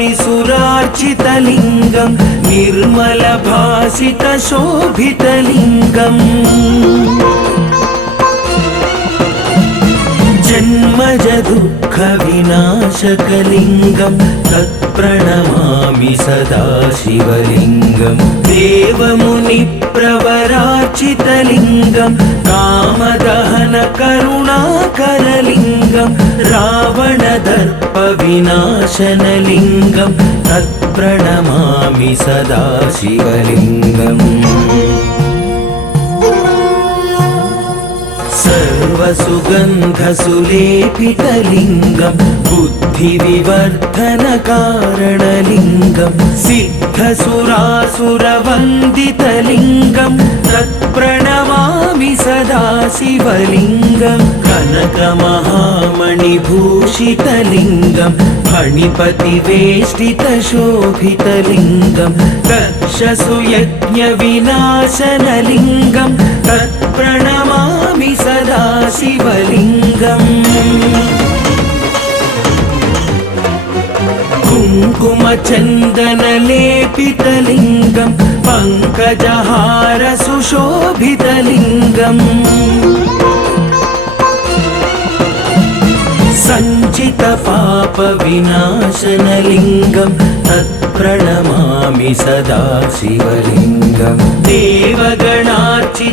त्रिसुरार्चितलिङ्गं निर्मलभासितशोभितलिङ्गम् जन्मज दुःखविनाशकलिङ्गं तत्प्रणमामि सदा शिवलिङ्गं देवमुनिप्रवरार्चितलिङ्गं कामदहनकरुणाकरलिङ्गं रावणदर्पविनाशनलिङ्गं तत्प्रणमामि सदा शिवलिङ्गम् सर्वसुगन्धसुलेपितलिङ्गं बुद्धिविवर्धनकारणलिङ्गं सिद्धसुरासुरवन्दितलिङ्गं तत्प्रणमामि सदा शिवलिङ्गं कनकमहामणिभूषितलिङ्गं फणिपतिवेष्टितशोभितलिङ्गं दक्षसुयज्ञविनाशनलिङ्गं तत्प्रणमामि सदा शिवलिङ्गम् कुङ्कुमचन्दनलेपितलिङ्गं पङ्कजहारसुशोभितलिङ्गम् सञ्चितपापविनाशनलिङ्गं तत्प्रणमामि सदा शिवलिङ्गं देवगणार्चित